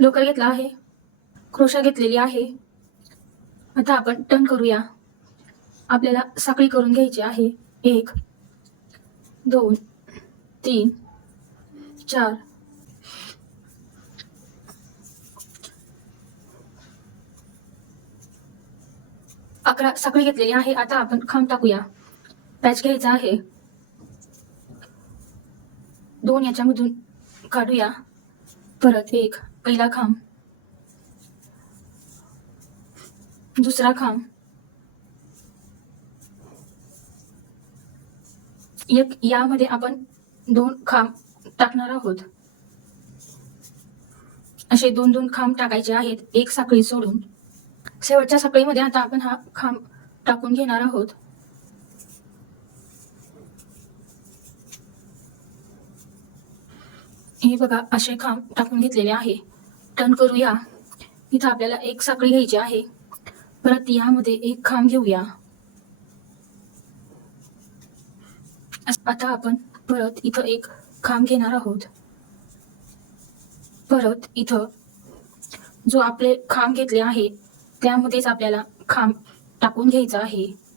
लोकर घेतला आहे. क्रोशा घेतलेली आहे. आता आपण टर्न करूया. आपल्याला साखळी करून घ्यायची आहे. एक दोन तीन चार. अकरा साखळी घेतलेली आहे. आता आपण खांब टाकूया. पॅच घ्यायचा आहे. दोन याच्यामधून काढूया. परत एक पहिला खांब. दुसरा खांब. एक यामध्ये आपण दोन खांब टाकणार आहोत. असे दोन दोन खांब टाकायचे आहेत एक साखळी सोडून. शेवटच्या साखळीमध्ये आता आपण हा खांब टाकून घेणार आहोत. हे बघा असे खांब टाकून घेतलेले आहे. टर्न करूया. इथं आपल्याला एक साखळी घ्यायची आहे. परत यामध्ये एक खांब घेऊया. आता आपण परत इथं एक खांब घेणार आहोत. परत इथं जो आपले खांब घेतले आहे त्यामध्येच आपल्याला खांब टाकून घ्यायचा आहे.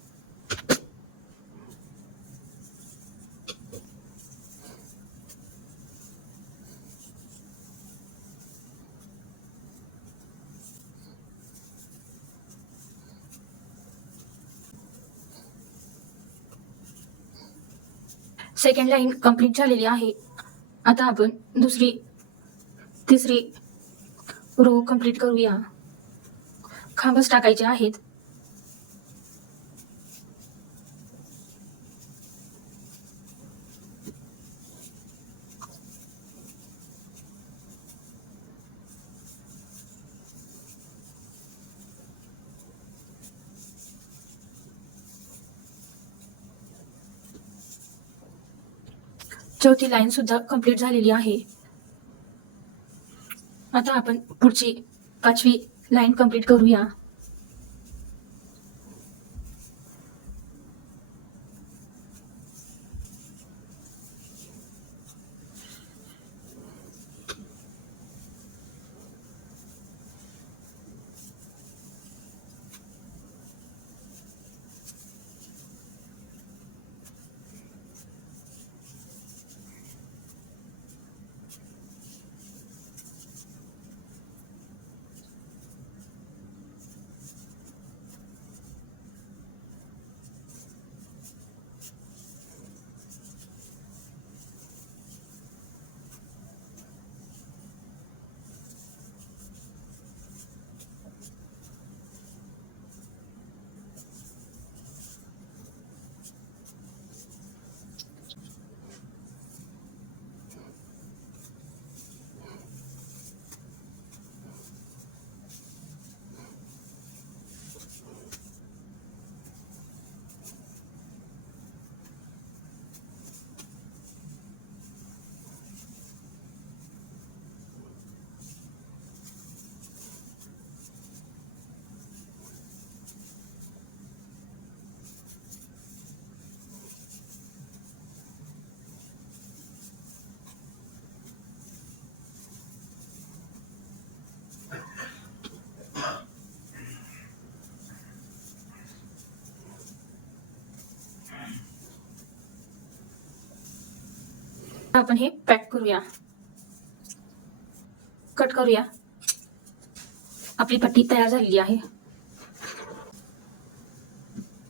सेकंड लाईन कंप्लीट झालेली आहे. आता आपण दुसरी तिसरी रो कंप्लीट करूया. खांबच टाकायचे आहेत. चौथी लाईन सुद्धा कंप्लीट झालेली आहे. आता आपण पुढची पाचवी लाईन कंप्लीट करूया. आपण हे पॅक करूया. कट करूया. आपली पट्टी तयार झालेली आहे.